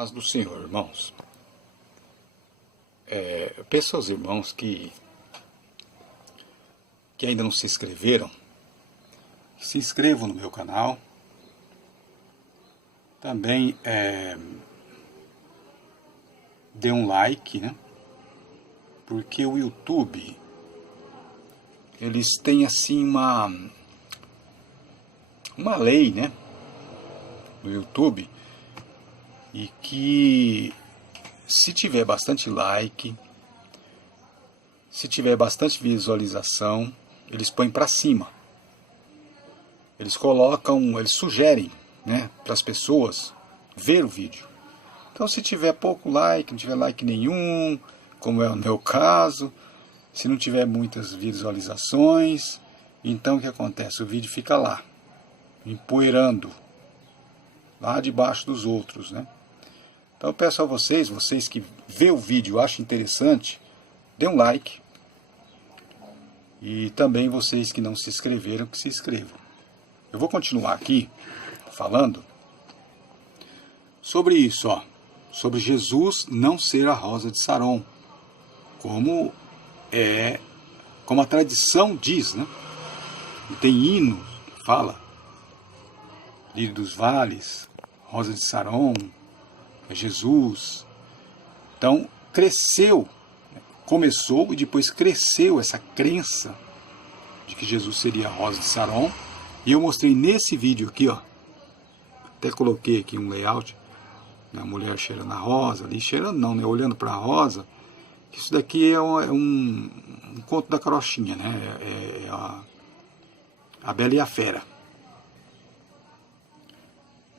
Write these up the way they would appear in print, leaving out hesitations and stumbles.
Paz do Senhor, irmãos. Eu peço aos irmãos que ainda não se inscreveram, que se inscrevam no meu canal. Também dê um like, né? Porque o YouTube, eles têm assim uma lei, né? No YouTube, e que se tiver bastante like, se tiver bastante visualização, eles põem para cima. Eles colocam, eles sugerem, né, para as pessoas ver o vídeo. Então, se tiver pouco like, não tiver like nenhum, como é o meu caso, se não tiver muitas visualizações, então o que acontece? O vídeo fica lá, empoeirando, lá debaixo dos outros, né? Então eu peço a vocês que vê o vídeo e acham interessante, dê um like. E também vocês que não se inscreveram, que se inscrevam. Eu vou continuar aqui falando sobre isso, ó, sobre Jesus não ser a rosa de Saron, como a tradição diz, né? E tem hino que fala, Lírio dos Vales, rosa de Saron, é Jesus. Então cresceu, começou e depois cresceu essa crença de que Jesus seria a rosa de Saron. E eu mostrei nesse vídeo aqui, ó, até coloquei aqui um layout, né, a mulher cheirando a rosa, ali cheirando não, né, olhando para a rosa. Isso daqui é um conto da carochinha, né, a Bela e a Fera.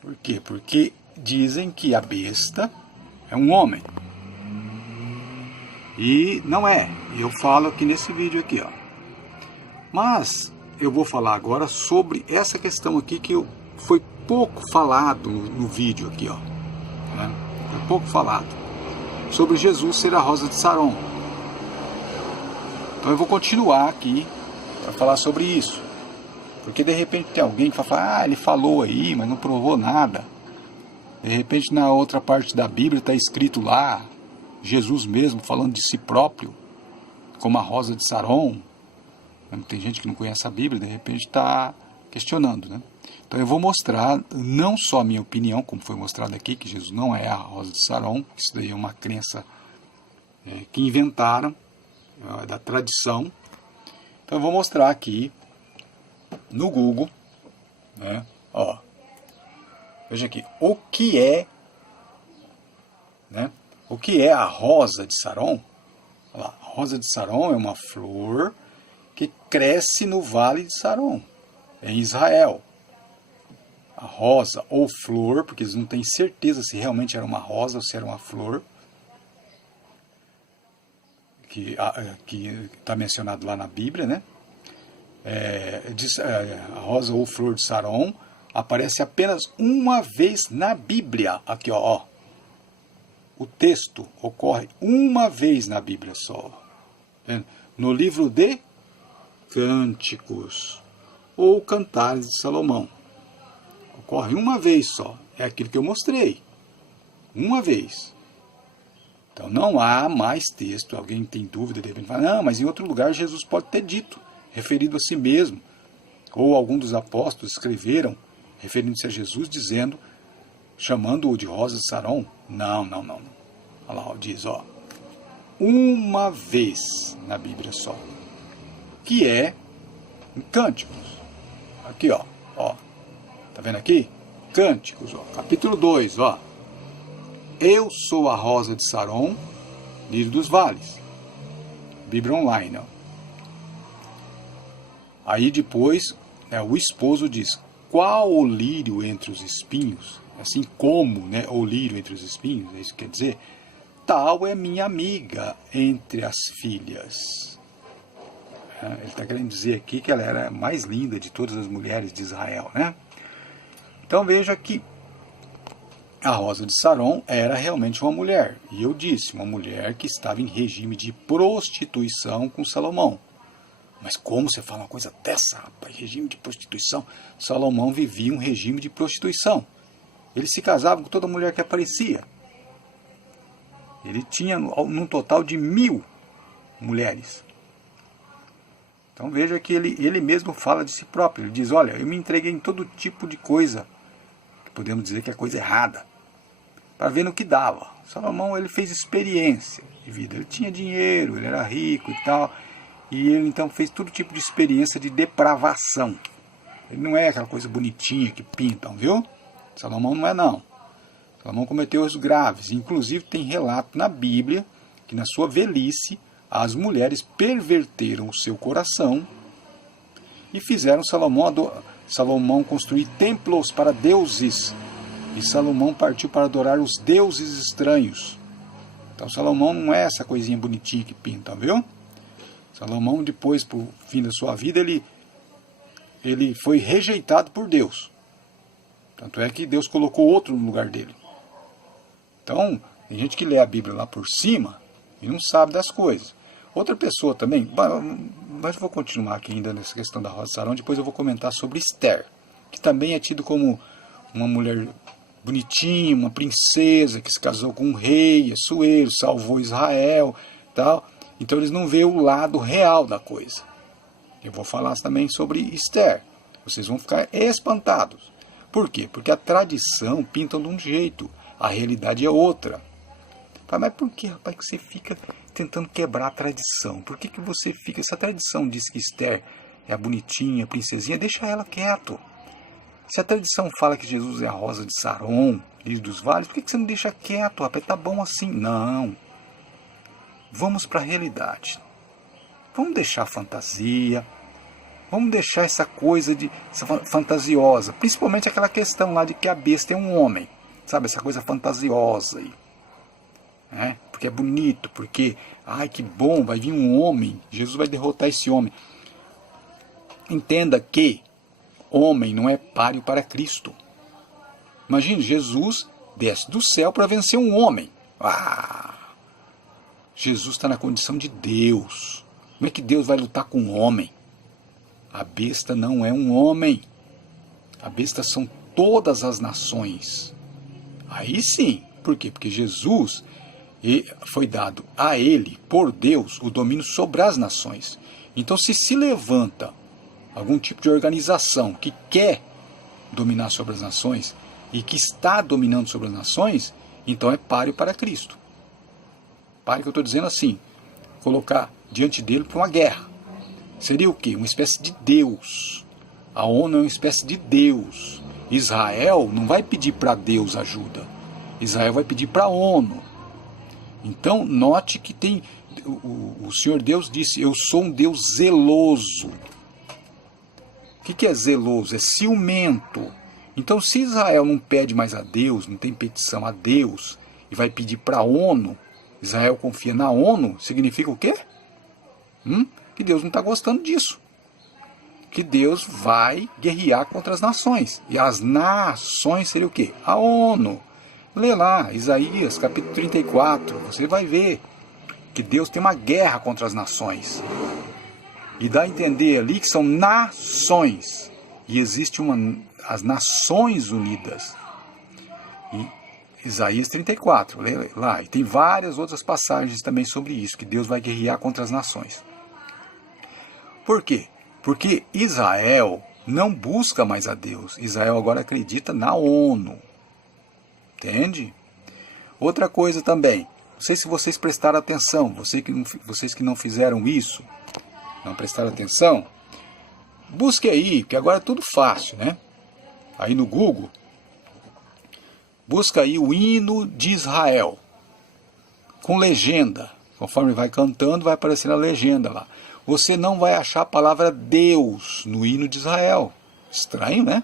Por quê? Porque dizem que a besta é um homem. E não é. Eu falo aqui nesse vídeo aqui, ó. Mas eu vou falar agora sobre essa questão aqui que foi pouco falado no vídeo aqui, ó. Né? Foi pouco falado. Sobre Jesus ser a rosa de Saron. Então eu vou continuar aqui para falar sobre isso. Porque de repente tem alguém que vai falar, ele falou aí, mas não provou nada. De repente na outra parte da Bíblia está escrito lá, Jesus mesmo falando de si próprio, como a rosa de Saron. Tem gente que não conhece a Bíblia, de repente está questionando, né? Então eu vou mostrar não só a minha opinião, como foi mostrado aqui, que Jesus não é a rosa de Saron, isso daí é uma crença que inventaram, da tradição. Então eu vou mostrar aqui no Google, né? Ó, veja aqui, o que é, né? O que é a rosa de Saron? Olha lá, a rosa de Saron é uma flor que cresce no Vale de Saron, em Israel. A rosa ou flor, porque eles não têm certeza se realmente era uma rosa ou se era uma flor, que está mencionado lá na Bíblia, né? A rosa ou flor de Saron aparece apenas uma vez na Bíblia. Aqui, ó. O texto ocorre uma vez na Bíblia só. No livro de Cânticos ou Cantares de Salomão. Ocorre uma vez só. É aquilo que eu mostrei. Uma vez. Então não há mais texto. Alguém tem dúvida, de repente fala, não, mas em outro lugar Jesus pode ter dito, referido a si mesmo. Ou algum dos apóstolos escreveram, referindo-se a Jesus, dizendo, chamando-o de rosa de Saron. Não. Olha lá, diz, ó. Uma vez na Bíblia só. Que é em Cânticos. Aqui, ó. Tá vendo aqui? Cânticos, ó. Capítulo 2, ó. Eu sou a rosa de Saron, lírio dos vales. Bíblia online, ó. Aí depois, o esposo diz, qual o lírio entre os espinhos? Assim como, né, o lírio entre os espinhos, é isso que quer dizer? Tal é minha amiga entre as filhas. Ele está querendo dizer aqui que ela era a mais linda de todas as mulheres de Israel, né? Então veja que a rosa de Saron era realmente uma mulher. E eu disse, uma mulher que estava em regime de prostituição com Salomão. Mas como você fala uma coisa dessa, rapaz? Regime de prostituição? Salomão vivia um regime de prostituição. Ele se casava com toda mulher que aparecia. Ele tinha num total de 1000 mulheres. Então veja que ele mesmo fala de si próprio. Ele diz, olha, eu me entreguei em todo tipo de coisa, que podemos dizer que é coisa errada, para ver no que dava. Salomão, ele fez experiência de vida. Ele tinha dinheiro, ele era rico e tal, e ele então fez todo tipo de experiência de depravação. Ele não é aquela coisa bonitinha que pintam, viu? Salomão não é, não. Salomão cometeu erros graves. Inclusive tem relato na Bíblia que na sua velhice as mulheres perverteram o seu coração e fizeram Salomão construir templos para deuses. E Salomão partiu para adorar os deuses estranhos. Então Salomão não é essa coisinha bonitinha que pintam, viu? Salomão, depois, pro fim da sua vida, ele foi rejeitado por Deus. Tanto é que Deus colocou outro no lugar dele. Então, tem gente que lê a Bíblia lá por cima e não sabe das coisas. Outra pessoa também, mas eu vou continuar aqui ainda nessa questão da Rosa de Sarão, depois eu vou comentar sobre Esther, que também é tido como uma mulher bonitinha, uma princesa que se casou com um rei, Assuero, salvou Israel, tal. Então eles não veem o lado real da coisa. Eu vou falar também sobre Esther. Vocês vão ficar espantados. Por quê? Porque a tradição pinta de um jeito, a realidade é outra. Mas por que, rapaz, que você fica tentando quebrar a tradição? Por que você fica... Se a tradição diz que Esther é a bonitinha, a princesinha, deixa ela quieto. Se a tradição fala que Jesus é a Rosa de Saron, lírio dos vales, por que você não deixa quieto, rapaz? Tá bom assim. Não. Vamos para a realidade. Vamos deixar a fantasia. Vamos deixar essa coisa essa fantasiosa. Principalmente aquela questão lá de que a besta é um homem. Sabe, essa coisa fantasiosa aí. Porque é bonito, porque, ai que bom, vai vir um homem, Jesus vai derrotar esse homem. Entenda que homem não é páreo para Cristo. Imagine, Jesus desce do céu para vencer um homem. Jesus está na condição de Deus. Como é que Deus vai lutar com um homem? A besta não é um homem. A besta são todas as nações. Aí sim, por quê? Porque Jesus... E foi dado a ele, por Deus, o domínio sobre as nações. Então, se levanta algum tipo de organização que quer dominar sobre as nações e que está dominando sobre as nações, então é páreo para Cristo. Páreo que eu estou dizendo assim, colocar diante dele para uma guerra. Seria o quê? Uma espécie de Deus. A ONU é uma espécie de Deus. Israel não vai pedir para Deus ajuda. Israel vai pedir para a ONU. Então, note que tem... O Senhor Deus disse, eu sou um Deus zeloso. O que é zeloso? É ciumento. Então, se Israel não pede mais a Deus, não tem petição a Deus, e vai pedir para a ONU, Israel confia na ONU, significa o quê? Que Deus não está gostando disso. Que Deus vai guerrear contra as nações. E as nações seria o quê? A ONU. Lê lá, Isaías, capítulo 34, você vai ver que Deus tem uma guerra contra as nações. E dá a entender ali que são nações. E existe as Nações Unidas. E Isaías 34, lê lá. E tem várias outras passagens também sobre isso, que Deus vai guerrear contra as nações. Por quê? Porque Israel não busca mais a Deus. Israel agora acredita na ONU. Entende? Outra coisa também, não sei se vocês prestaram atenção, vocês que não fizeram isso, não prestaram atenção, busque aí, porque agora é tudo fácil, né? Aí no Google, busca aí o hino de Israel, com legenda, conforme vai cantando, vai aparecer a legenda lá. Você não vai achar a palavra Deus no hino de Israel. Estranho, né?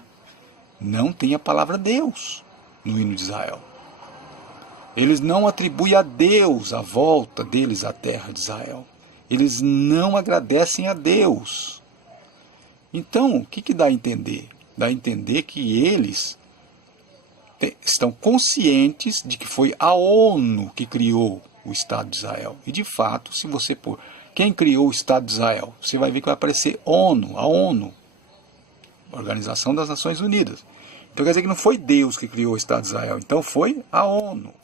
Não tem a palavra Deus no hino de Israel. Eles não atribuem a Deus a volta deles à terra de Israel. Eles não agradecem a Deus. Então, o que dá a entender? Dá a entender que eles estão conscientes de que foi a ONU que criou o Estado de Israel. E de fato, se você pôr quem criou o Estado de Israel, você vai ver que vai aparecer ONU, a ONU, a Organização das Nações Unidas. Então quer dizer que não foi Deus que criou o Estado de Israel, então foi a ONU.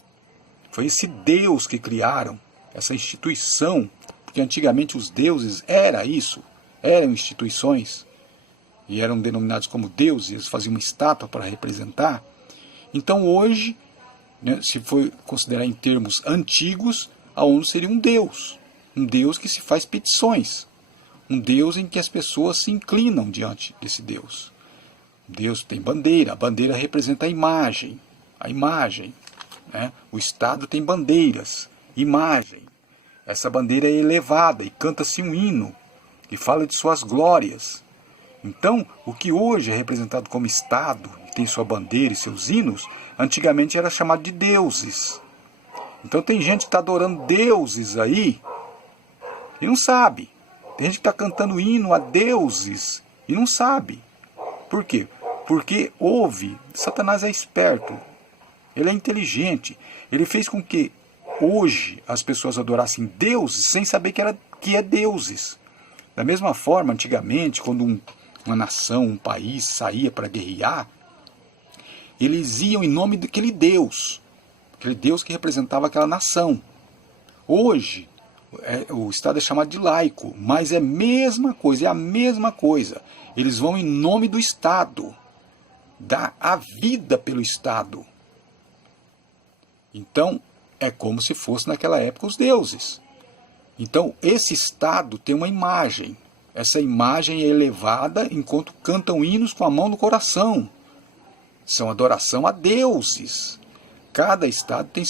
Foi esse Deus que criaram, essa instituição, porque antigamente os deuses era isso, eram instituições, e eram denominados como deuses, eles faziam uma estátua para representar. Então hoje, né, se for considerar em termos antigos, a ONU seria um Deus que se faz petições, um Deus em que as pessoas se inclinam diante desse Deus. Deus tem bandeira, a bandeira representa a imagem, né? O Estado tem bandeiras, imagem. Essa bandeira é elevada e canta-se um hino que fala de suas glórias. Então, o que hoje é representado como Estado, que tem sua bandeira e seus hinos, antigamente era chamado de deuses. Então tem gente que está adorando deuses aí e não sabe. Tem gente que está cantando hino a deuses e não sabe. Por quê? Porque Satanás é esperto, ele é inteligente, ele fez com que hoje as pessoas adorassem deuses sem saber que é deuses. Da mesma forma, antigamente, quando uma nação, um país saía para guerrear, eles iam em nome daquele Deus que representava aquela nação. Hoje, o Estado é chamado de laico, mas é a mesma coisa. Eles vão em nome do Estado, dá a vida pelo Estado. Então, é como se fosse naquela época os deuses. Então, esse Estado tem uma imagem. Essa imagem é elevada enquanto cantam hinos com a mão no coração. São adoração a deuses. Cada Estado tem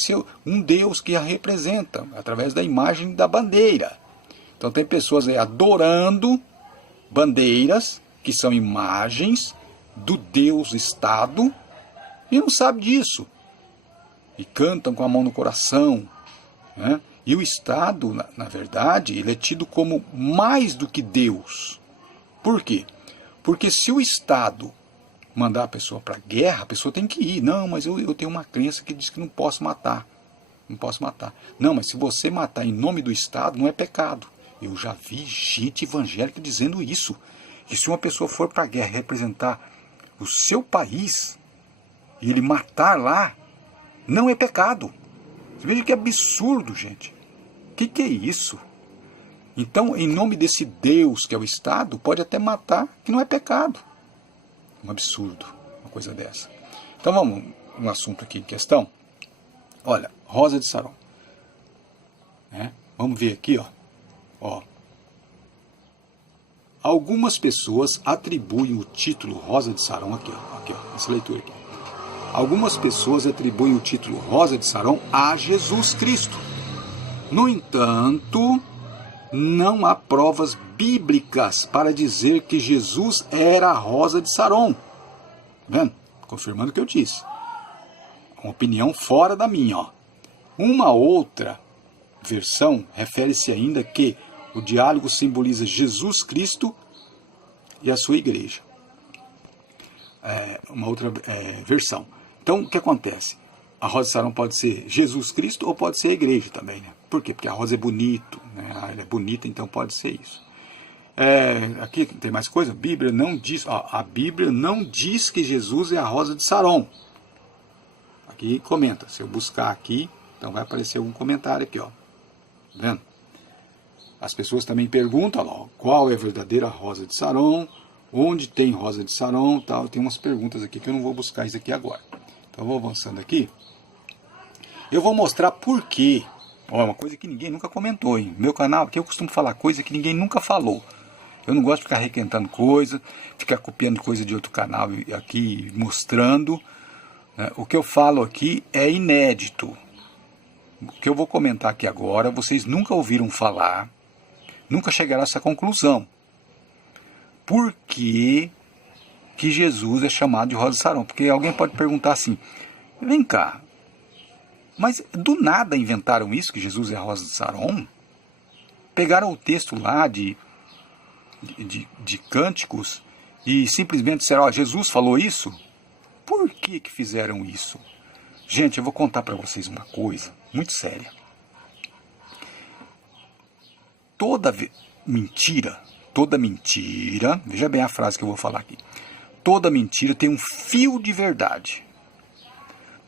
um Deus que a representa, através da imagem da bandeira. Então tem pessoas aí adorando bandeiras, que são imagens do Deus Estado, e não sabe disso. E cantam com a mão no coração, né? E o Estado, na verdade, ele é tido como mais do que Deus. Por quê? Porque se o Estado mandar a pessoa para a guerra, a pessoa tem que ir. Não, mas eu tenho uma crença que diz que não posso matar. Não posso matar. Não, mas se você matar em nome do Estado, não é pecado. Eu já vi gente evangélica dizendo isso. Que se uma pessoa for para a guerra representar o seu país, e ele matar lá, não é pecado. Você veja que absurdo, gente. O que é isso? Então, em nome desse Deus que é o Estado, pode até matar, que não é pecado. Um absurdo, uma coisa dessa. Então vamos um assunto aqui em questão. Olha, Rosa de Saron. Vamos ver aqui, ó. Algumas pessoas atribuem o título Rosa de Saron, aqui, ó, essa leitura aqui. Algumas pessoas atribuem o título Rosa de Saron a Jesus Cristo. No entanto, não há provas bíblicas para dizer que Jesus era a Rosa de Saron. Vendo? Confirmando o que eu disse. Uma opinião fora da minha, ó. Uma outra versão refere-se ainda que o diálogo simboliza Jesus Cristo e a sua igreja. Uma outra versão. Então, o que acontece? A Rosa de Saron pode ser Jesus Cristo ou pode ser a igreja também, né? Por quê? Porque a rosa é bonito, né? Ela é bonita, então pode ser isso. Aqui tem mais coisa. A Bíblia não diz, a Bíblia não diz que Jesus é a Rosa de Saron. Aqui comenta. Se eu buscar aqui, então vai aparecer algum comentário aqui, ó. Tá vendo? As pessoas também perguntam, ó, qual é a verdadeira Rosa de Saron, onde tem Rosa de Saron, tal. Tem umas perguntas aqui que eu não vou buscar isso aqui agora. Então eu vou avançando aqui. Eu vou mostrar por quê. Ó, uma coisa que ninguém nunca comentou, hein? No meu canal aqui eu costumo falar coisa que ninguém nunca falou. Eu não gosto de ficar requentando coisa, ficar copiando coisa de outro canal aqui mostrando. Né? O que eu falo aqui é inédito. O que eu vou comentar aqui agora, vocês nunca ouviram falar, nunca chegaram a essa conclusão. Por que Jesus é chamado de Rosa de Saron? Porque alguém pode perguntar assim, vem cá, mas do nada inventaram isso, que Jesus é a Rosa de Saron? Pegaram o texto lá de Cânticos e simplesmente disseram, ó, Jesus falou isso? Por que fizeram isso? Gente, eu vou contar para vocês uma coisa muito séria. Toda mentira, veja bem a frase que eu vou falar aqui. Toda mentira tem um fio de verdade.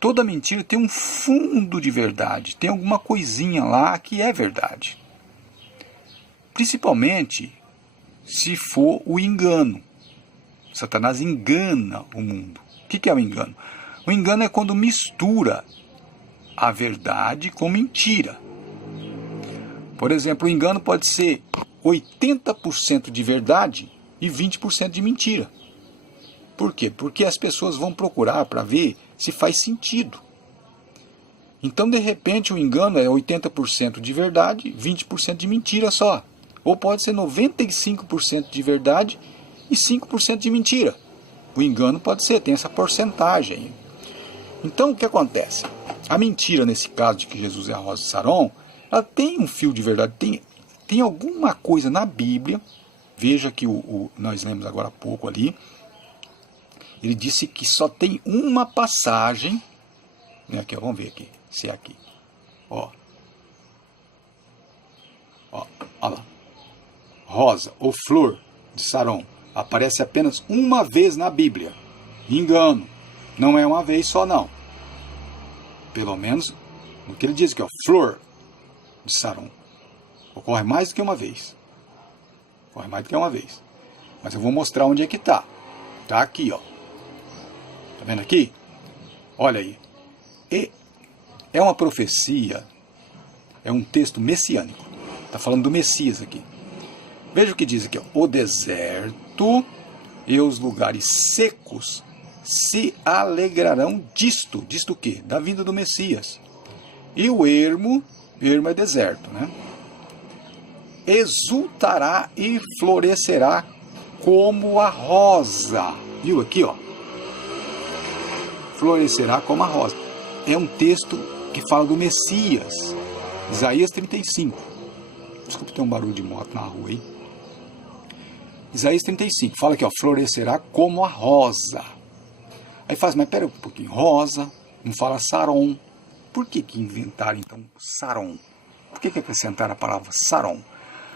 toda mentira tem um fundo de verdade, tem alguma coisinha lá que é verdade. Principalmente se for o engano. Satanás engana o mundo. O que é o engano? O engano é quando mistura a verdade com mentira. Por exemplo, o engano pode ser 80% de verdade e 20% de mentira. Por quê? Porque as pessoas vão procurar para ver se faz sentido. Então, de repente, o engano é 80% de verdade, 20% de mentira só. Ou pode ser 95% de verdade e 5% de mentira. O engano pode ser, tem essa porcentagem. Então, o que acontece? A mentira, nesse caso de que Jesus é a rosa de Saron, ela tem um fio de verdade, tem alguma coisa na Bíblia. Veja que nós lemos agora há pouco ali. Ele disse que só tem uma passagem. Aqui, ó, vamos ver aqui, se é aqui. Ó, olha lá. Rosa ou flor de Saron aparece apenas uma vez na Bíblia. Engano. Não é uma vez só, não. Pelo menos no que ele diz aqui, ó, flor de Saron. Ocorre mais do que uma vez. Ocorre mais do que uma vez. Mas eu vou mostrar onde é que está. Está aqui, ó. Tá vendo aqui? Olha aí. E é uma profecia, é um texto messiânico. Está falando do Messias aqui. Veja o que diz aqui, ó. O deserto e os lugares secos se alegrarão disto. Disto o quê? Da vinda do Messias. E o ermo é deserto, né? Exultará e florescerá como a rosa. Viu aqui, ó? Florescerá como a rosa. É um texto que fala do Messias. Isaías 35. Desculpe ter um barulho de moto na rua aí. Isaías 35. Fala aqui, ó. Florescerá como a rosa. Aí faz, mas pera um pouquinho. Rosa, não fala Saron. Por que inventaram então Saron? Por que acrescentaram a palavra Saron?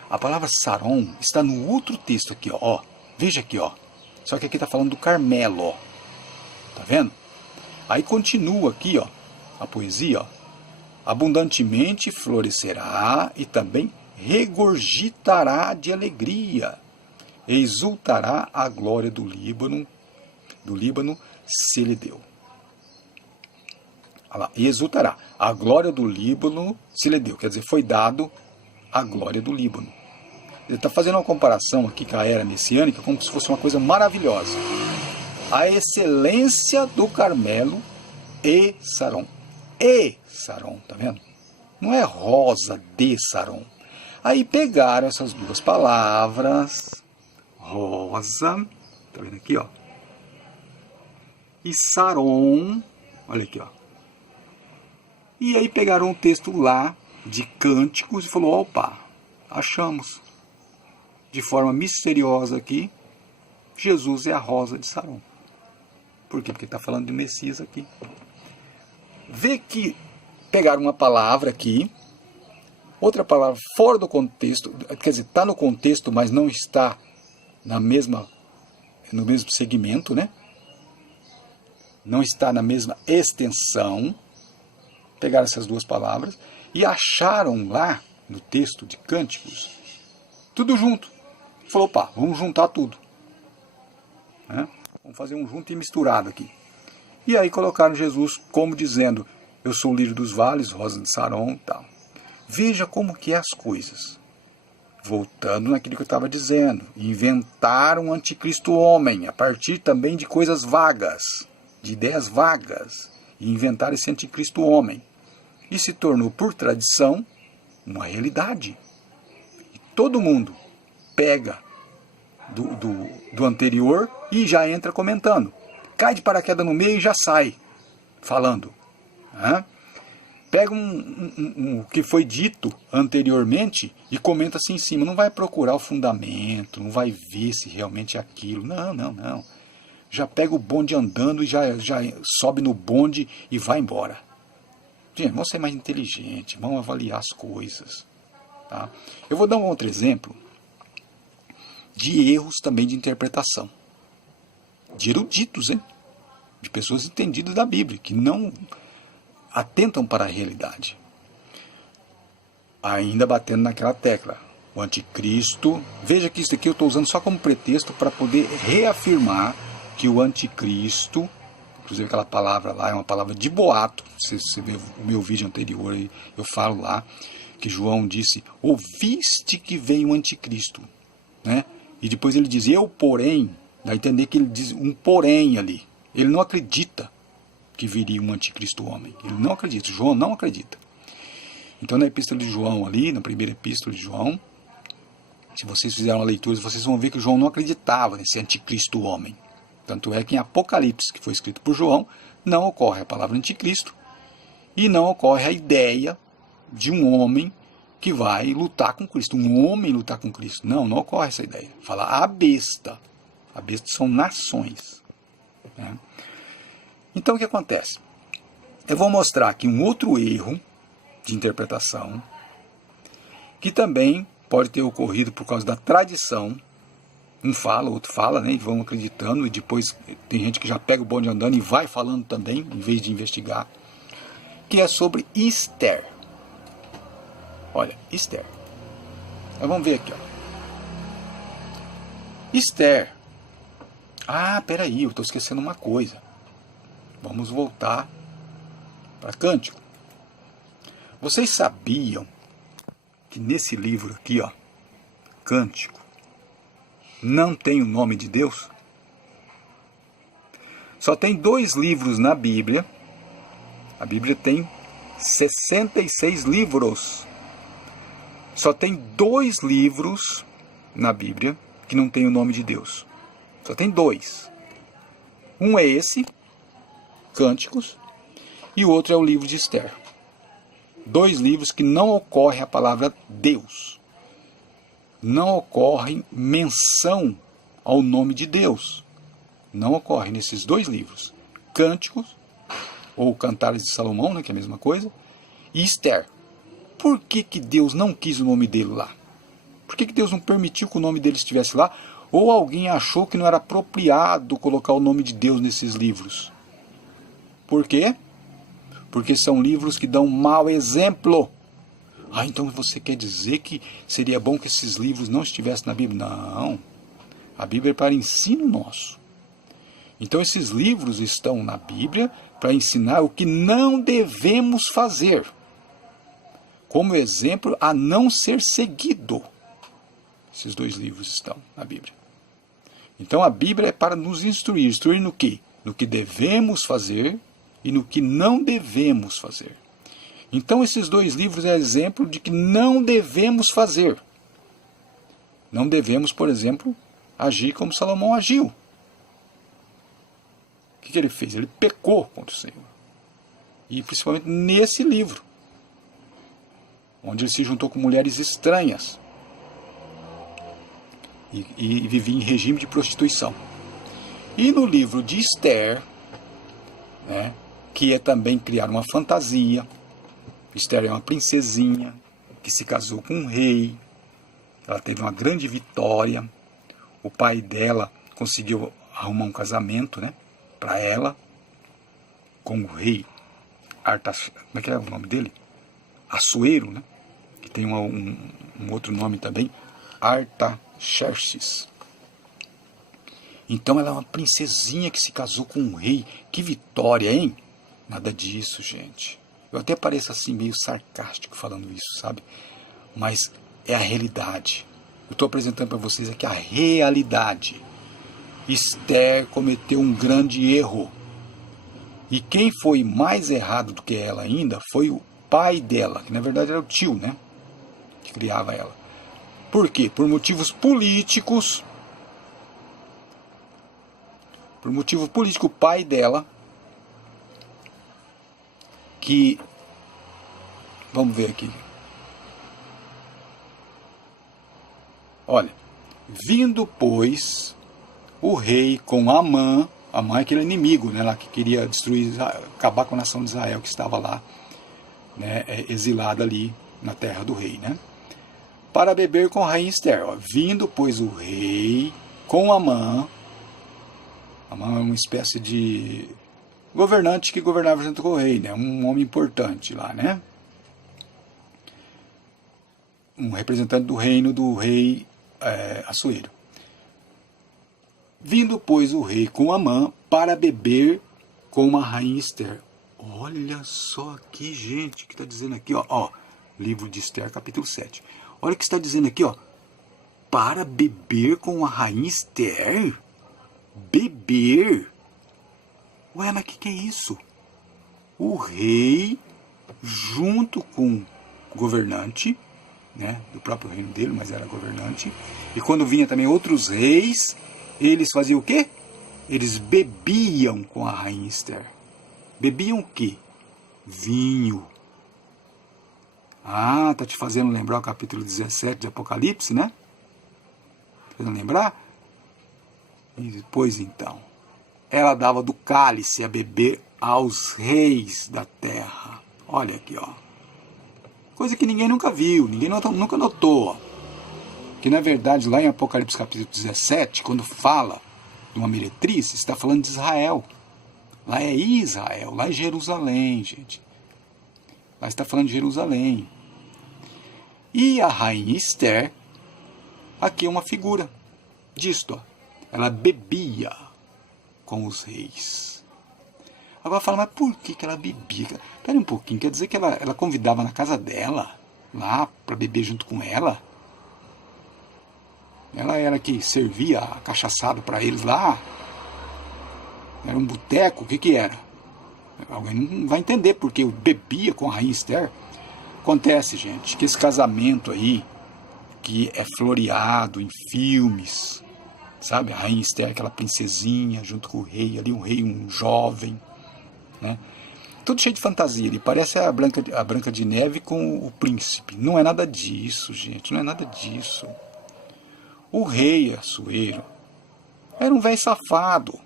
A palavra Saron está no outro texto aqui, ó. Veja aqui, ó. Só que aqui está falando do Carmelo, ó. Tá vendo? Aí continua aqui, ó, a poesia, ó. Abundantemente florescerá e também regurgitará de alegria. Exultará a glória do Líbano se lhe deu. Olha lá, e exultará. A glória do Líbano se lhe deu. Quer dizer, foi dado a glória do Líbano. Ele está fazendo uma comparação aqui com a era messiânica como se fosse uma coisa maravilhosa. A excelência do Carmelo e Saron. E Saron, tá vendo? Não é rosa de Saron. Aí pegaram essas duas palavras, rosa, tá vendo aqui, ó? E Saron, olha aqui, ó. E aí pegaram um texto lá de Cânticos e falou, opa, achamos. De forma misteriosa aqui, Jesus é a rosa de Saron. Por quê? Porque está falando de Messias aqui. Vê que pegaram uma palavra aqui, outra palavra fora do contexto, quer dizer, está no contexto, mas não está no mesmo segmento, né? Não está na mesma extensão. Pegaram essas duas palavras e acharam lá no texto de Cânticos tudo junto. Falou, pá, vamos juntar tudo. Né? Vamos fazer um junto e misturado aqui. E aí colocaram Jesus como dizendo, eu sou o lírio dos vales, rosa de Saron e tal. Veja como que é as coisas. Voltando naquilo que eu estava dizendo. Inventaram um anticristo homem, a partir também de coisas vagas, de ideias vagas. E inventaram esse anticristo homem. E se tornou, por tradição, uma realidade. E todo mundo pega do anterior e já entra comentando. Cai de paraquedas no meio e já sai falando. Né? Pega o que foi dito anteriormente e comenta assim em cima. Não vai procurar o fundamento, não vai ver se realmente é aquilo. Não. Já pega o bonde andando e já sobe no bonde e vai embora. Gente, vamos ser mais inteligentes, vamos avaliar as coisas. Tá? Eu vou dar um outro exemplo de erros também de interpretação. De eruditos, hein? de pessoas entendidas da Bíblia, que não atentam para a realidade. Ainda batendo naquela tecla, o anticristo, veja que isso aqui eu estou usando só como pretexto para poder reafirmar que o anticristo, inclusive aquela palavra lá é uma palavra de boato, se você vê o meu vídeo anterior, eu falo lá, que João disse, ouviste que veio o anticristo, né? E depois ele diz, eu porém, dá a entender que ele diz um porém ali, ele não acredita que viria um anticristo homem, ele não acredita, João não acredita. Então na epístola de João ali, na primeira epístola de João, se vocês fizeram a leitura, vocês vão ver que João não acreditava nesse anticristo homem. Tanto é que em Apocalipse, que foi escrito por João, não ocorre a palavra anticristo e não ocorre a ideia de um homem que vai lutar com Cristo. Um homem lutar com Cristo. Não, não ocorre essa ideia. Fala a besta. A besta são nações. Né? Então o que acontece? Eu vou mostrar aqui um outro erro de interpretação que também pode ter ocorrido por causa da tradição. Um fala, outro fala, né, e vão acreditando, e depois tem gente que já pega o bonde andando e vai falando também, em vez de investigar, que é sobre Esther. Olha, Esther. Então, vamos ver aqui, ó. Esther. Ah, peraí, eu estou esquecendo uma coisa. Vamos voltar para Cântico. Vocês sabiam que nesse livro aqui, ó, Cântico, não tem o nome de Deus? Só tem 2 livros na Bíblia. A Bíblia tem 66 livros. Só tem 2 livros na Bíblia que não tem o nome de Deus. Só tem 2. Um é esse, Cânticos, e o outro é o livro de Esther. 2 livros que não ocorre a palavra Deus. Não ocorre menção ao nome de Deus. Não ocorre nesses 2 livros. Cânticos, ou Cantares de Salomão, né, que é a mesma coisa, e Esther. Por que que Deus não quis o nome dele lá? Por que que Deus não permitiu que o nome dele estivesse lá? Ou alguém achou que não era apropriado colocar o nome de Deus nesses livros? Por quê? Porque são livros que dão mau exemplo. Ah, então você quer dizer que seria bom que esses livros não estivessem na Bíblia? Não. A Bíblia é para ensino nosso. Então esses livros estão na Bíblia para ensinar o que não devemos fazer. Como exemplo a não ser seguido. Esses 2 livros estão na Bíblia. Então a Bíblia é para nos instruir. Instruir no quê? No que devemos fazer e no que não devemos fazer. Então esses 2 livros é exemplo de que não devemos fazer. Não devemos, por exemplo, agir como Salomão agiu. O que ele fez? Ele pecou contra o Senhor. E principalmente nesse livro, onde ele se juntou com mulheres estranhas e vivia em regime de prostituição. E no livro de Esther, né, que é também criar uma fantasia. Esther é uma princesinha que se casou com um rei. Ela teve uma grande vitória. O pai dela conseguiu arrumar um casamento, né, para ela com o rei Artaxerxes. Como é que é o nome dele? Assuero, né? Que tem um outro nome também, Artaxerxes. Então ela é uma princesinha que se casou com um rei. Que vitória, hein? Nada disso, gente. Eu até pareço assim meio sarcástico falando isso, sabe? Mas é a realidade. Eu estou apresentando para vocês aqui a realidade. Esther cometeu um grande erro. E quem foi mais errado do que ela ainda foi o pai dela, que na verdade era o tio, né? Que criava ela. Por quê? Por motivos políticos. Por motivo político, o pai dela, que, vamos ver aqui, olha, vindo, pois, o rei com Amã é aquele inimigo, né, lá que queria destruir, acabar com a nação de Israel, que estava lá, né, exilada ali na terra do rei, né, para beber com a rainha Esther. Ó, vindo, pois, o rei com Amã é uma espécie de governante que governava junto com o rei, né? Um homem importante lá, né? Um representante do reino do rei Assuero. Vindo, pois, o rei com Amã para beber com a rainha Esther. Olha só aqui, gente, o que está dizendo aqui, ó, livro de Esther, capítulo 7. Olha o que está dizendo aqui, ó. Para beber com a rainha Esther? Beber? Ué, mas o que é isso? O rei, junto com o governante, né, do próprio reino dele, mas era governante, e quando vinha também outros reis, eles faziam o quê? Eles bebiam com a rainha Esther. Bebiam o quê? Vinho. Ah, tá te fazendo lembrar o capítulo 17 de Apocalipse, né? Fazendo lembrar? Pois então, ela dava do cálice a beber aos reis da terra. Olha aqui, ó. Coisa que ninguém nunca viu, nunca notou, ó. Que na verdade lá em Apocalipse capítulo 17, quando fala de uma meretriz, está falando de Israel. Lá é Israel, lá é Jerusalém, gente. Lá está falando de Jerusalém. E a rainha Esther, aqui é uma figura disto, ó. Ela bebia com os reis. Agora fala, mas por que ela bebia? Espera um pouquinho, quer dizer que ela convidava na casa dela, lá, para beber junto com ela? Ela era que servia a cachaçada para eles lá? Era um boteco? O que era? Alguém não vai entender porque eu bebia com a rainha Esther. Acontece, gente, que esse casamento aí, que é floreado em filmes, sabe? A rainha Esther, aquela princesinha, junto com o rei, ali um rei, um jovem, né? Tudo cheio de fantasia, ele parece a Branca de Neve com o príncipe. Não é nada disso, gente, não é nada disso. O rei Assuero era um velho safado.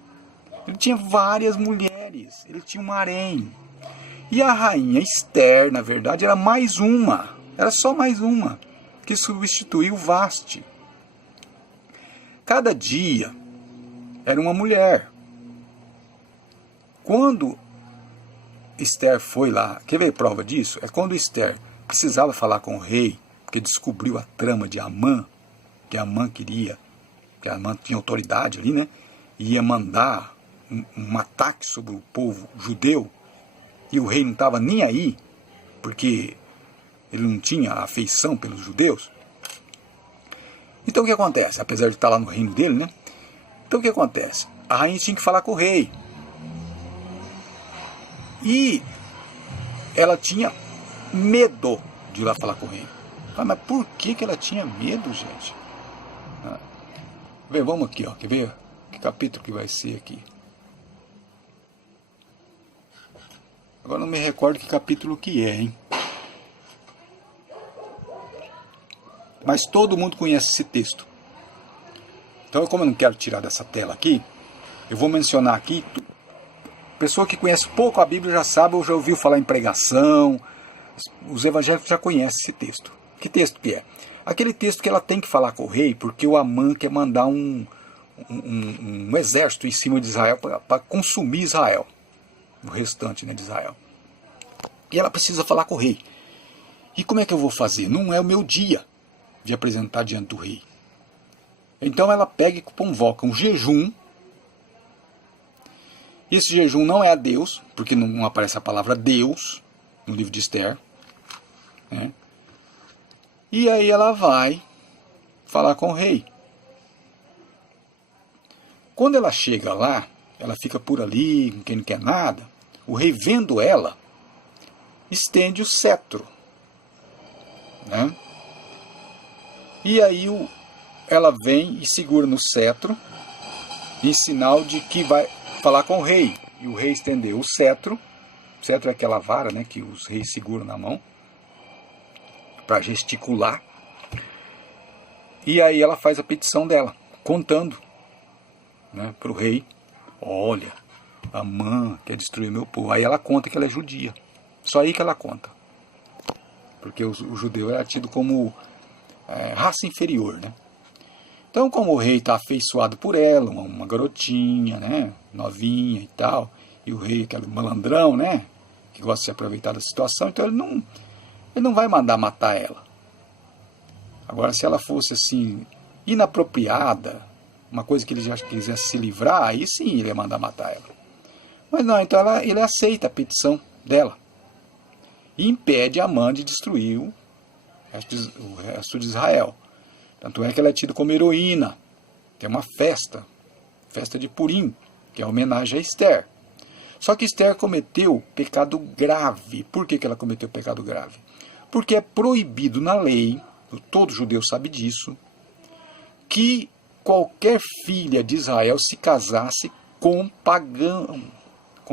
Ele tinha várias mulheres, ele tinha um harém. E a rainha Esther, na verdade, era mais uma, era só mais uma, que substituiu Vasti. Cada dia era uma mulher. Quando Esther foi lá, quer ver prova disso? É quando Esther precisava falar com o rei, porque descobriu a trama de Amã, que Amã queria, que Amã tinha autoridade ali, né? E ia mandar um ataque sobre o povo judeu, e o rei não estava nem aí, porque ele não tinha afeição pelos judeus. Então o que acontece? Apesar de estar lá no reino dele, né? Então o que acontece? A rainha tinha que falar com o rei. E ela tinha medo de ir lá falar com o rei. Mas por que ela tinha medo, gente? Vamos aqui, ó. Quer ver que capítulo que vai ser aqui? Agora não me recordo que capítulo que é, hein? Mas todo mundo conhece esse texto. Então, como eu não quero tirar dessa tela aqui, eu vou mencionar aqui. Pessoa que conhece pouco a Bíblia já sabe ou já ouviu falar em pregação. Os evangélicos já conhecem esse texto. Que texto que é? Aquele texto que ela tem que falar com o rei, porque o Amã quer mandar um exército em cima de Israel para consumir Israel. O restante, né, de Israel. E ela precisa falar com o rei. E como é que eu vou fazer? Não é o meu dia de apresentar diante do rei. Então ela pega e convoca um jejum. E esse jejum não é a Deus, porque não aparece a palavra Deus no livro de Esther, né? E aí ela vai falar com o rei. Quando ela chega lá, ela fica por ali, com quem não quer nada. O rei, vendo ela, estende o cetro, né? E aí ela vem e segura no cetro, em sinal de que vai falar com o rei. E o rei estendeu o cetro. O cetro é aquela vara, né, que os reis seguram na mão para gesticular. E aí ela faz a petição dela, contando, né, para o rei: olha, Amã quer destruir meu povo. Aí ela conta que ela é judia. Só aí que ela conta. Porque o judeu era tido como raça inferior, né? Então, como o rei está afeiçoado por ela, uma garotinha, né, novinha e tal, e o rei, aquele malandrão, né? Que gosta de se aproveitar da situação, então ele não vai mandar matar ela. Agora, se ela fosse assim, inapropriada, uma coisa que ele já quisesse se livrar, aí sim ele ia mandar matar ela. Mas não, então ele aceita a petição dela e impede Amã de destruir o resto de Israel. Tanto é que ela é tida como heroína. Tem uma festa de Purim, que é homenagem a Esther. Só que Esther cometeu pecado grave. Por que ela cometeu pecado grave? Porque é proibido na lei, todo judeu sabe disso, que qualquer filha de Israel se casasse com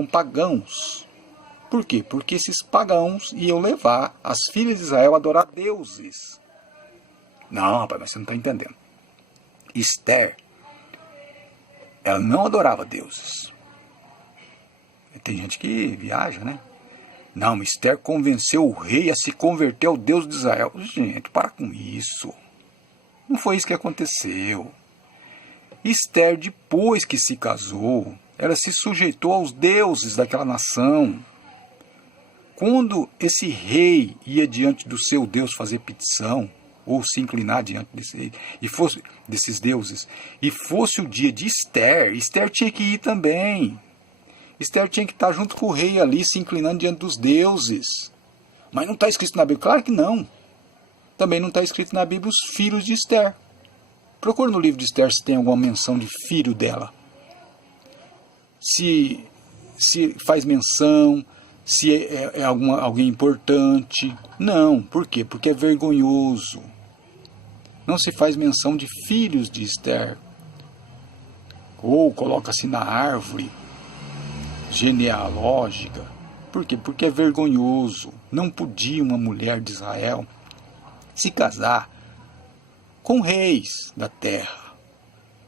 pagãos. Por quê? Porque esses pagãos iam levar as filhas de Israel a adorar deuses. Não, rapaz, mas você não está entendendo. Esther, ela não adorava deuses. Tem gente que viaja, né? Não, Esther convenceu o rei a se converter ao Deus de Israel. Gente, para com isso. Não foi isso que aconteceu. Esther, depois que se casou, ela se sujeitou aos deuses daquela nação. Quando esse rei ia diante do seu Deus fazer petição, ou se inclinar diante desses deuses, e fosse o dia de Esther, Esther tinha que ir também. Esther tinha que estar junto com o rei ali, se inclinando diante dos deuses. Mas não está escrito na Bíblia? Claro que não. Também não está escrito na Bíblia os filhos de Esther. Procure no livro de Esther se tem alguma menção de filho dela. Se faz menção, se é alguém importante. Não, por quê? Porque é vergonhoso. Não se faz menção de filhos de Esther. Ou coloca-se na árvore genealógica. Por quê? Porque é vergonhoso. Não podia uma mulher de Israel se casar com reis da terra.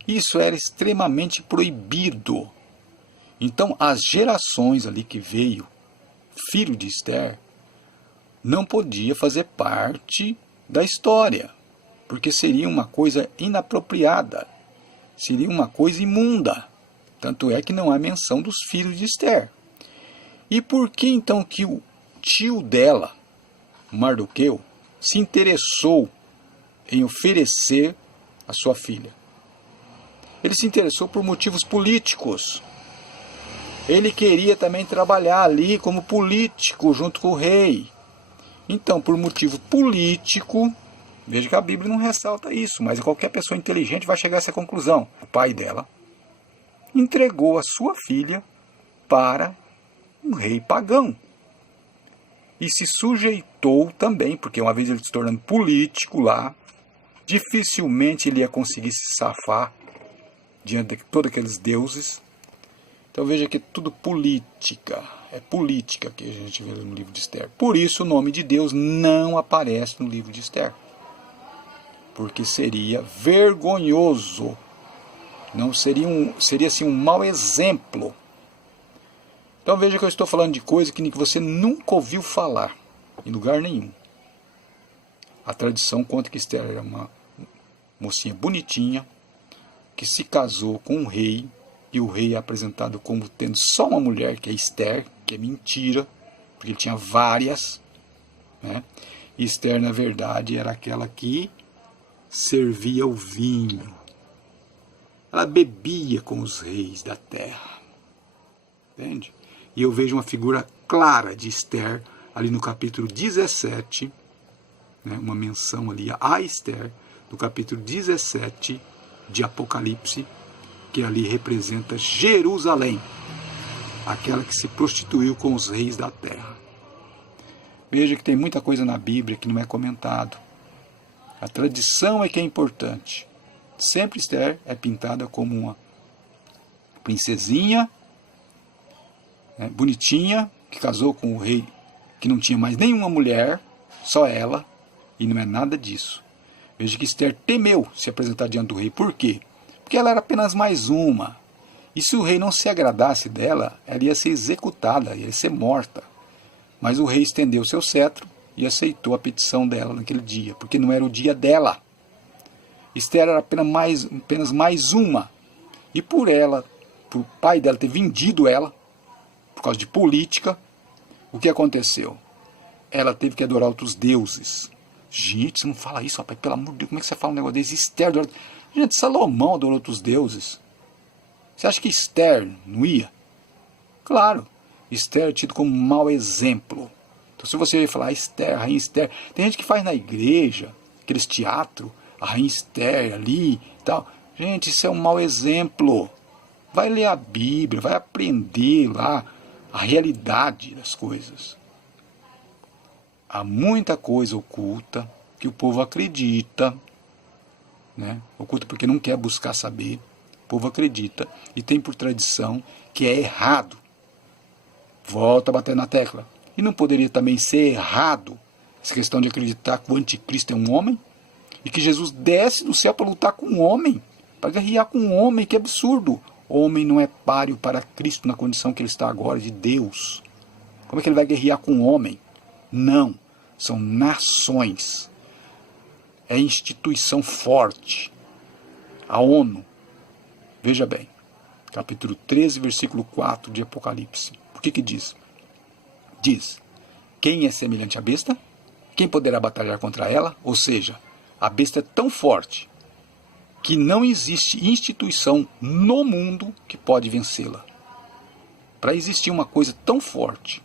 Isso era extremamente proibido. Então, as gerações ali que veio, filho de Esther, não podia fazer parte da história, porque seria uma coisa inapropriada, seria uma coisa imunda. Tanto é que não há menção dos filhos de Esther. E por que então que o tio dela, Mardoqueu, se interessou em oferecer a sua filha? Ele se interessou por motivos políticos. Ele queria também trabalhar ali como político junto com o rei. Então, por motivo político, veja que a Bíblia não ressalta isso, mas qualquer pessoa inteligente vai chegar a essa conclusão. O pai dela entregou a sua filha para um rei pagão. E se sujeitou também, porque uma vez ele se tornando político lá, dificilmente ele ia conseguir se safar diante de todos aqueles deuses. Então veja que é tudo política. É política que a gente vê no livro de Esther. Por isso o nome de Deus não aparece no livro de Esther. Porque seria vergonhoso. Não seria assim um mau exemplo. Então veja que eu estou falando de coisa que você nunca ouviu falar em lugar nenhum. A tradição conta que Esther era uma mocinha bonitinha que se casou com um rei, e o rei é apresentado como tendo só uma mulher, que é Esther, que é mentira, porque ele tinha várias, né? E Esther, na verdade, era aquela que servia o vinho. Ela bebia com os reis da terra. Entende? E eu vejo uma figura clara de Esther ali no capítulo 17, né, uma menção ali a Esther, no capítulo 17 de Apocalipse, que ali representa Jerusalém, aquela que se prostituiu com os reis da terra. Veja que tem muita coisa na Bíblia que não é comentado. A tradição é que é importante. Sempre Esther é pintada como uma princesinha, né, bonitinha, que casou com o rei que não tinha mais nenhuma mulher, só ela, e não é nada disso. Veja que Esther temeu se apresentar diante do rei. Por quê? Porque ela era apenas mais uma. E se o rei não se agradasse dela, ela ia ser executada, ia ser morta. Mas o rei estendeu seu cetro e aceitou a petição dela naquele dia, porque não era o dia dela. Esther era apenas mais uma. E por o pai dela ter vendido ela, por causa de política, o que aconteceu? Ela teve que adorar outros deuses. Gente, você não fala isso, rapaz, pelo amor de Deus, como é que você fala um negócio desse? Esther adorou... Gente, Salomão adorou outros deuses. Você acha que Esther não ia? Claro, Esther é tido como um mau exemplo. Então se você falar Esther, Rainha Esther, tem gente que faz na igreja, aqueles teatros, a Rainha Esther ali e tal. Gente, isso é um mau exemplo. Vai ler a Bíblia, vai aprender lá a realidade das coisas. Há muita coisa oculta que o povo acredita, né? Oculta porque não quer buscar saber. O povo acredita e tem por tradição que é errado. Volta a bater na tecla. E não poderia também ser errado essa questão de acreditar que o anticristo é um homem? E que Jesus desce do céu para lutar com um homem, para guerrear com um homem, que absurdo. Homem não é páreo para Cristo na condição que ele está agora de Deus. Como é que ele vai guerrear com um homem? Não, são nações. É instituição forte. A ONU. Veja bem, capítulo 13, versículo 4 de Apocalipse. Por que diz? Diz, quem é semelhante à besta? Quem poderá batalhar contra ela? Ou seja, a besta é tão forte que não existe instituição no mundo que pode vencê-la. Para existir uma coisa tão forte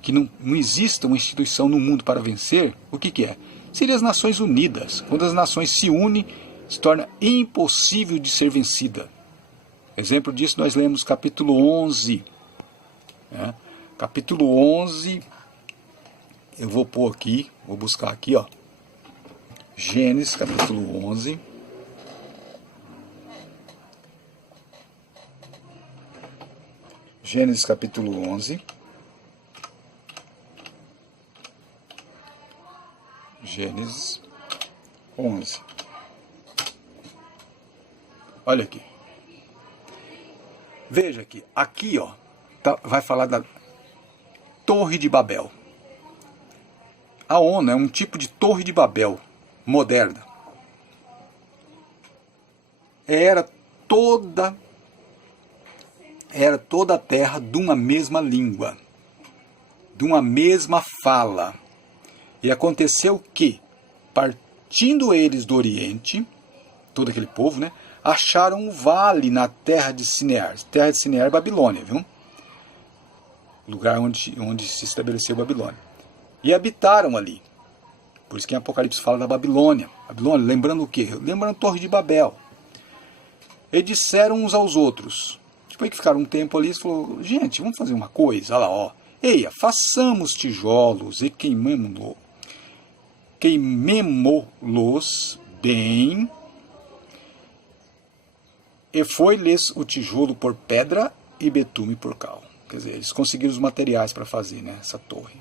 que não exista uma instituição no mundo para vencer, o que é? Seria as Nações Unidas. Quando as nações se unem, se torna impossível de ser vencida. Exemplo disso nós lemos capítulo 11. Né? Capítulo 11, eu vou pôr aqui, vou buscar aqui, ó. Gênesis capítulo 11. Gênesis capítulo 11. Gênesis 11. Olha aqui. Veja aqui. Aqui, ó, vai falar da Torre de Babel. A ONU é um tipo de Torre de Babel moderna. Era toda a terra de uma mesma língua, de uma mesma fala. E aconteceu que, partindo eles do Oriente, todo aquele povo, né, acharam um vale na terra de Sinear. Terra de Sinear é Babilônia, viu? Lugar onde se estabeleceu Babilônia. E habitaram ali. Por isso que em Apocalipse fala da Babilônia. Babilônia, lembrando o quê? Lembrando a Torre de Babel. E disseram uns aos outros. Depois que ficaram um tempo ali, eles falaram, gente, vamos fazer uma coisa, olha lá, ó. Eia, façamos tijolos e queimemo-los bem. E foi-lhes o tijolo por pedra e betume por cal. Quer dizer, eles conseguiram os materiais para fazer, né, essa torre.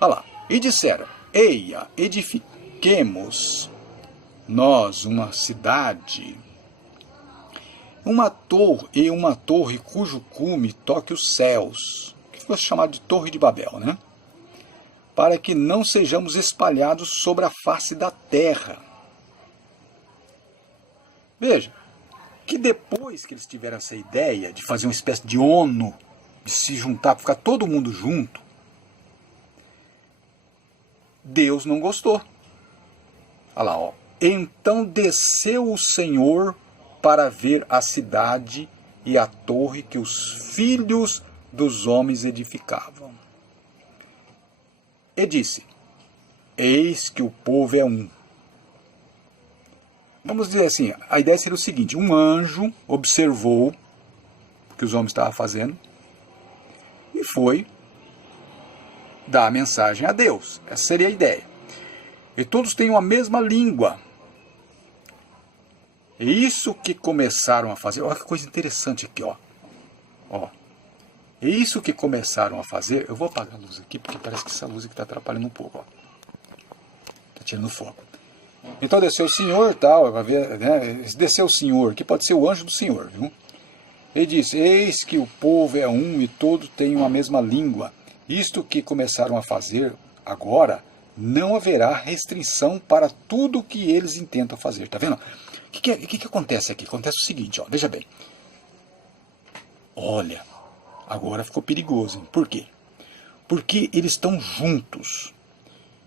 Olha lá. E disseram, eia, edifiquemos nós uma cidade, uma torre cujo cume toque os céus, que ficou chamado de Torre de Babel, né? Para que não sejamos espalhados sobre a face da terra. Veja, que depois que eles tiveram essa ideia de fazer uma espécie de ONU, de se juntar, ficar todo mundo junto, Deus não gostou. Olha lá, ó. Então desceu o Senhor para ver a cidade e a torre que os filhos dos homens edificavam. E disse, eis que o povo é um. Vamos dizer assim, a ideia seria o seguinte, um anjo observou o que os homens estavam fazendo e foi dar a mensagem a Deus. Essa seria a ideia. E todos têm a mesma língua. E isso que começaram a fazer, olha que coisa interessante aqui, ó. E isso que começaram a fazer, eu vou apagar a luz aqui, porque parece que essa luz aqui está atrapalhando um pouco, ó. Está tirando foco. Então desceu o Senhor, tal, né? Desceu o Senhor, que pode ser o anjo do Senhor, viu? Ele disse, eis que o povo é um e todos têm a mesma língua. Isto que começaram a fazer agora, não haverá restrição para tudo o que eles intentam fazer. Está vendo? O que acontece aqui? Acontece o seguinte, ó, veja bem. Olha, Agora ficou perigoso. Hein? Por quê? Porque eles estão juntos.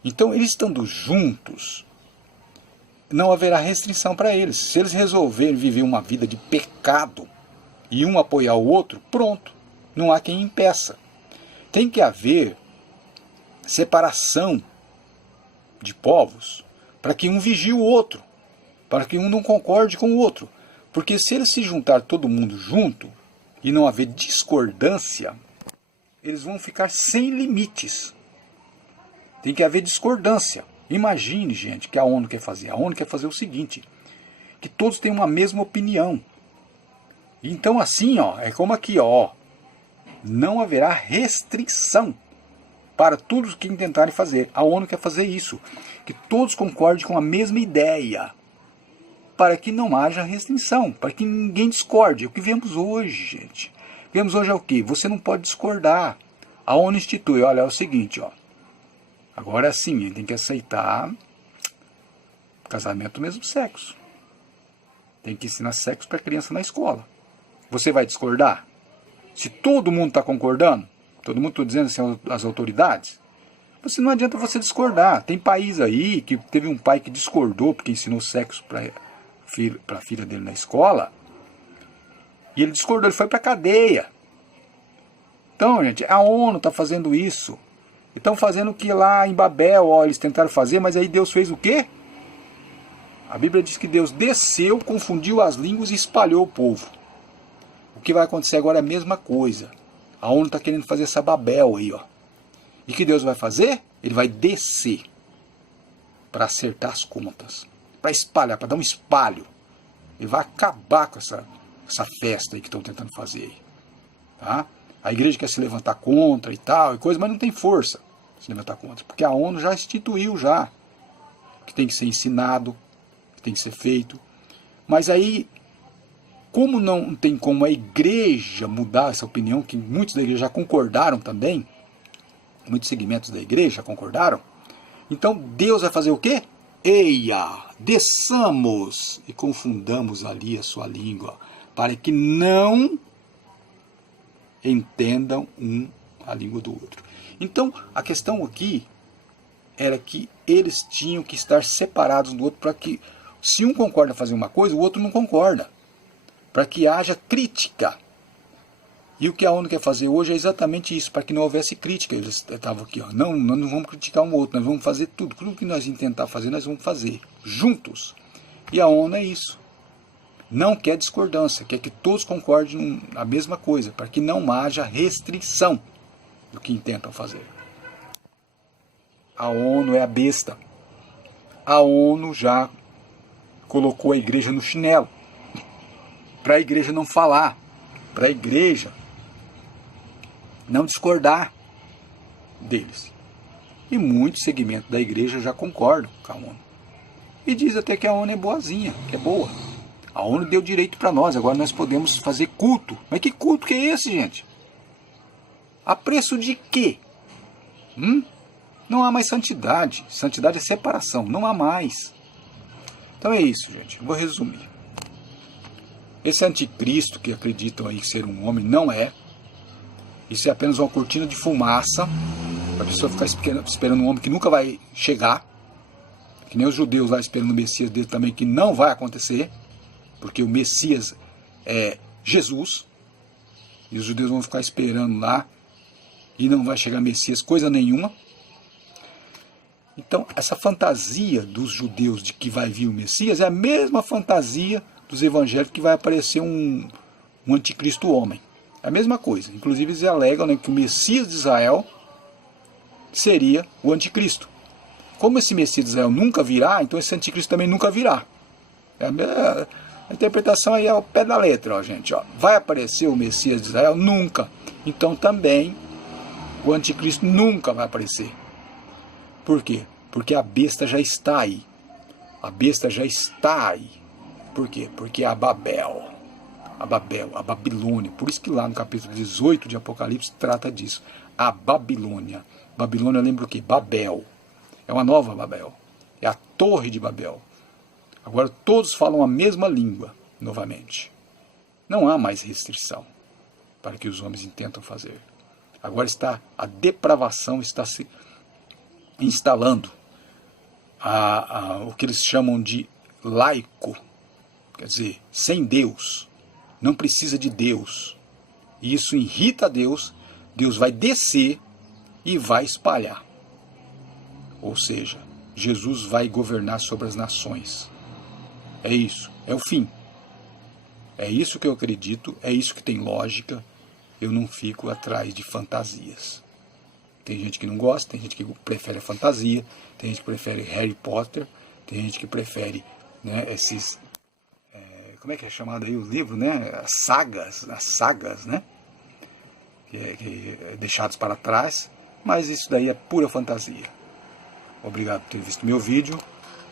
Então, eles estando juntos, não haverá restrição para eles. Se eles resolverem viver uma vida de pecado e um apoiar o outro, pronto. Não há quem impeça. Tem que haver separação de povos para que um vigie o outro, para que um não concorde com o outro. Porque se eles se juntar todo mundo junto e não haver discordância, eles vão ficar sem limites. Tem que haver discordância. Imagine, gente, que a ONU quer fazer. A ONU quer fazer o seguinte, que todos tenham uma mesma opinião. Então assim, ó, é como aqui, ó, não haverá restrição para tudo que tentarem fazer. A ONU quer fazer isso, que todos concordem com a mesma ideia, para que não haja restrição, para que ninguém discorde. É o que vemos hoje, gente. Vemos hoje é o quê? Você não pode discordar. A ONU institui, olha, é o seguinte, ó. Agora sim, tem que aceitar casamento do mesmo sexo. Tem que ensinar sexo para criança na escola. Você vai discordar? Se todo mundo está concordando, todo mundo está dizendo assim, as autoridades, você não adianta você discordar. Tem país aí que teve um pai que discordou porque ensinou sexo para a filha dele na escola, e ele discordou, ele foi para a cadeia. Então, gente, a ONU está fazendo isso. Estão fazendo o que lá em Babel, ó, eles tentaram fazer, mas aí Deus fez o quê? A Bíblia diz que Deus desceu, confundiu as línguas e espalhou o povo. O que vai acontecer agora é a mesma coisa. A ONU está querendo fazer essa Babel aí, ó. E o que Deus vai fazer? Ele vai descer para acertar as contas, para espalhar, para dar um espalho. Ele vai acabar com essa festa aí que estão tentando fazer aí. Tá? A igreja quer se levantar contra e tal, e coisa, mas não tem força se levantar contra. Porque a ONU já instituiu já que tem que ser ensinado, que tem que ser feito. Mas aí, como não tem como a igreja mudar essa opinião, que muitos da igreja já concordaram também, muitos segmentos da igreja já concordaram, então Deus vai fazer o quê? Eia, desçamos e confundamos ali a sua língua, para que não entendam a língua do outro. Então, a questão aqui era que eles tinham que estar separados do outro, para que, se um concorda fazer uma coisa, o outro não concorda, para que haja crítica. E o que a ONU quer fazer hoje é exatamente isso, para que não houvesse crítica. Eles estavam aqui, ó, não, nós não vamos criticar um outro, nós vamos fazer tudo que nós tentar fazer, nós vamos fazer, juntos. E a ONU é isso. Não quer discordância, quer que todos concordem na mesma coisa, para que não haja restrição do que intentam fazer. A ONU é a besta. A ONU já colocou a igreja no chinelo, para a igreja não falar, para a igreja não discordar deles. E muitos segmentos da igreja já concordam com a ONU. E diz até que a ONU é boazinha, que é boa. A ONU deu direito para nós, agora nós podemos fazer culto. Mas que culto que é esse, gente? A preço de quê? Não há mais santidade. Santidade é separação, não há mais. Então é isso, gente. Eu vou resumir. Esse anticristo que acreditam aí ser um homem, não é. Isso é apenas uma cortina de fumaça, para a pessoa ficar esperando um homem que nunca vai chegar. Que nem os judeus lá esperando o Messias dele também, que não vai acontecer. Porque o Messias é Jesus, e os judeus vão ficar esperando lá, e não vai chegar Messias coisa nenhuma. Então, essa fantasia dos judeus de que vai vir o Messias é a mesma fantasia dos evangélicos que vai aparecer um anticristo homem. É a mesma coisa. Inclusive, eles alegam, né, que o Messias de Israel seria o anticristo. Como esse Messias de Israel nunca virá, então esse anticristo também nunca virá. A interpretação aí é ao pé da letra, ó, gente. Ó. Vai aparecer o Messias de Israel? Nunca. Então também o anticristo nunca vai aparecer. Por quê? Porque a besta já está aí. A besta já está aí. Por quê? Porque é a Babel. A Babilônia. Por isso que lá no capítulo 18 de Apocalipse trata disso. A Babilônia. Babilônia lembra o quê? Babel. É uma nova Babel. É a Torre de Babel. Agora todos falam a mesma língua, novamente. Não há mais restrição. para que os homens intentam fazer. Agora a depravação está se instalando. O que eles chamam de laico, quer dizer, sem Deus, não precisa de Deus. E isso irrita Deus, Deus vai descer e vai espalhar. Ou seja, Jesus vai governar sobre as nações. É isso, é o fim. É isso que eu acredito, é isso que tem lógica. Eu não fico atrás de fantasias. Tem gente que não gosta, tem gente que prefere a fantasia, tem gente que prefere Harry Potter, tem gente que prefere, né, esses... como é que é chamado aí o livro, né? As sagas, né? Deixados para trás, mas isso daí é pura fantasia. Obrigado por ter visto meu vídeo.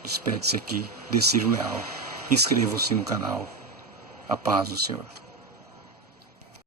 Despede-se aqui de Ciro Leal. Inscreva-se no canal. A paz do Senhor.